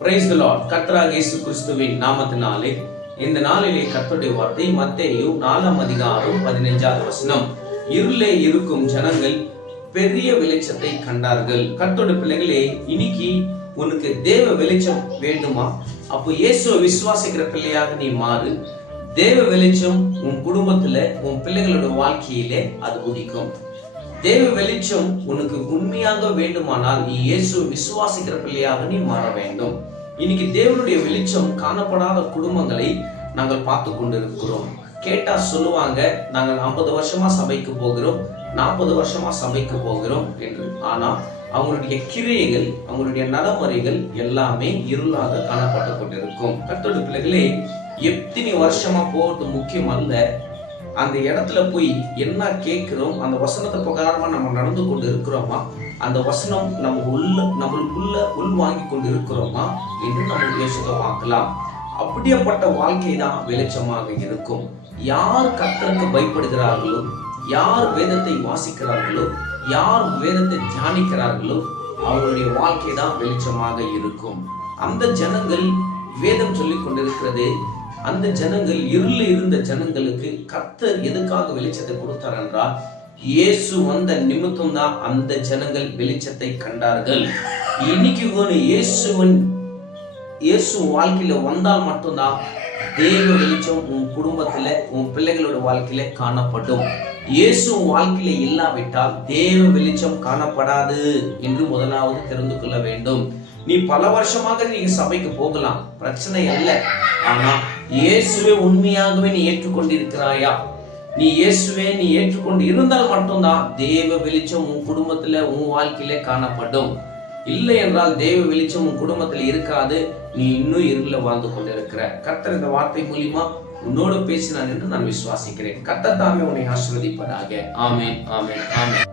Price Lord கர்த்தராக இயேசு கிறிஸ்துவின் நாமத்தினாலே இந்த நாளிலே கர்த்தருடைய வார்த்தை மத்தேயு நாலாம் அதிகாரம் பதினைஞ்சாவது வசனம். இருளே இருக்கும் ஜனங்கள் பெரிய வெளிச்சத்தை கண்டார்கள். கத்தோட பிள்ளைகளே இன்னைக்கு உனக்கு தேவ வெளிச்சம் வேண்டுமா? அப்போ இயேசுவை விசுவாசிக்கிற பிள்ளையாக நீ மாறு. தேவ வெளிச்சம் உன் குடும்பத்துல உன் பிள்ளைகளோட வாழ்க்கையிலே அது உதிக்கும். தேவ வெளிச்சம் உனக்கு உண்மையாக வேண்டுமானால் நீ இயேசு விசுவாசிக்கிற பிள்ளையாக நீ மாற வேண்டும். இன்னைக்கு தேவனுடைய வெளிச்சம் காணப்படாத குடும்பங்களை நாங்கள் பார்த்து கொண்டிருக்கிறோம். கேட்டா சொல்லுவாங்க நாங்கள் ஐம்பது வருஷமா சபைக்கு போகிறோம் நாற்பது வருஷமா சபைக்கு போகிறோம் என்று. ஆனா அவங்களுடைய கிரியைகள் அவங்களுடைய நடைமுறைகள் எல்லாமே இருளாக காணப்பட்டு கொண்டிருக்கும். கத்தோடு பிள்ளைகளே எத்தனை வருஷமா போறது முக்கியம் அல்ல அந்த இடத்துல போய் என்ன கேட்குறோம் அந்த வசனத்தை பிரகாரமாக நம்ம நடந்து கொண்டு இருக்கிறோமா அந்த வசனம் நம்ம உள்ள நம்மளுக்குள்ள உள் வாங்கி கொண்டு இருக்கிறோமா என்று நம்ம யோசிக்க பார்க்கலாம். அப்படியேப்பட்ட வாழ்க்கை தான் வெளிச்சமாக இருக்கும். யார் கத்தருக்கு பயப்படுகிறார்களோ யார் வேதத்தை வாசிக்கிறார்களோ யார் வேதத்தை தியானிக்கிறார்களோ அவருடைய வாழ்க்கை தான் வெளிச்சமாக இருக்கும். அந்த ஜனங்கள் வேதம் சொல்லிக் கொண்டிருக்கிறது அந்த ஜனங்கள் இருள் இருந்த ஜனங்களுக்கு கர்த்தர் எதுக்காக வெளிச்சத்தை கொடுத்தார் என்றால் இயேசு வந்த நிமித்தம் தான் அந்த ஜனங்கள் வெளிச்சத்தை கண்டார்கள். இன்னைக்கு ஒரு இயேசுவன் இயேசு வாழ்க்கையில வந்தால் மட்டும்தான் தேவ வெளிச்சம் உன் குடும்பத்துல உன் பிள்ளைகளோட வாழ்க்கையில காணப்படும். இயேசு வாழ்க்கையில இல்லாவிட்டால் தேவ வெளிச்சம் காணப்படாது என்று முதலாவது தெரிந்து கொள்ள வேண்டும். நீ பல வருஷமாக நீங்க சபைக்கு போகலாம். பிரச்சனை அல்ல. ஆனா இயேசுவை உண்மையாகவே நீ ஏற்றுக்கொண்டிருக்கிறாயா? நீ இயேசுவே நீ ஏற்றுக்கொண்டு இருந்தால் மட்டும்தான் தேவ வெளிச்சம் உன் குடும்பத்துல உன் வாழ்க்கையில காணப்படும். இல்லை என்றால் தேவ வெளிச்சம் உன் குடும்பத்தில் இருக்காது. நீ இன்னும் இருள வாழ்ந்து கொண்டிருக்கிற. கர்த்தர் இந்த வார்த்தை மூலியமா உன்னோடு பேசினான் என்று நான் விசுவாசிக்கிறேன். கர்த்தர் தாமே உன்னை ஆசிர்வதிப்பதாக ஆமேன் ஆமேன் ஆமேன்.